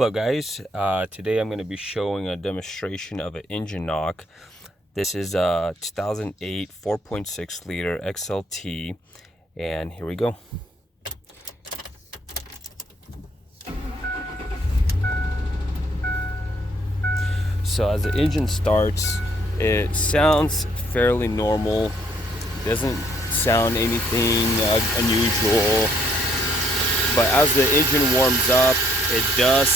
Hello guys, today I'm going to be showing a demonstration of an engine knock. This is a 2008 4.6 liter XLT, and here we go. So as the engine starts, it sounds fairly normal. It doesn't sound anything unusual, but as the engine warms up, it does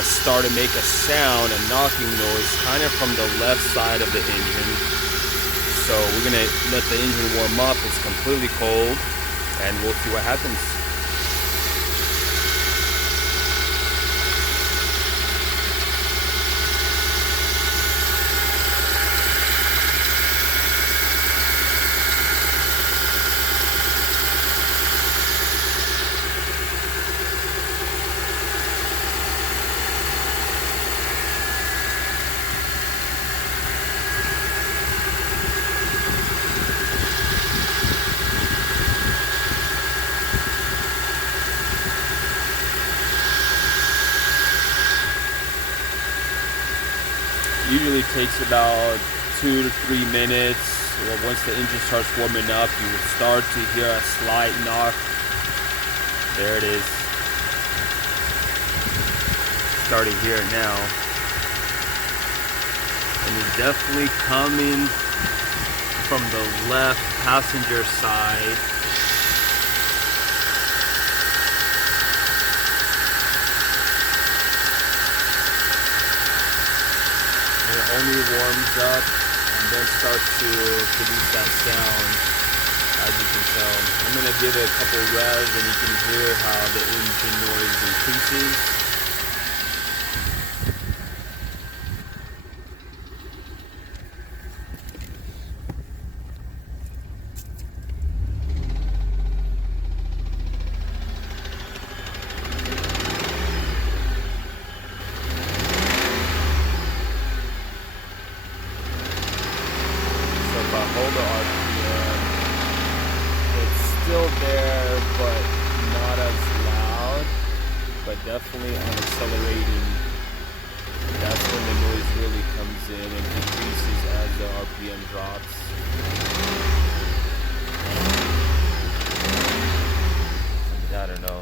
start to make a sound, a knocking noise, kind of from the left side of the engine. So we're gonna let the engine warm up. It's completely cold, and we'll see what happens. Usually takes about 2 to 3 minutes. Well, once the engine starts warming up, you will start to hear a slight knock. There it is. Starting to hear it now. And it's definitely coming from the left passenger side. It only warms up and then starts to produce that sound, as you can tell. I'm going to give it a couple revs and you can hear how the engine noise increases. If I hold the RPM, it's still there, but not as loud, but definitely on accelerating, that's when the noise really comes in and decreases as the RPM drops. I don't know.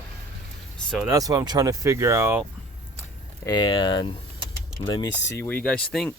So that's what I'm trying to figure out, and let me see what you guys think.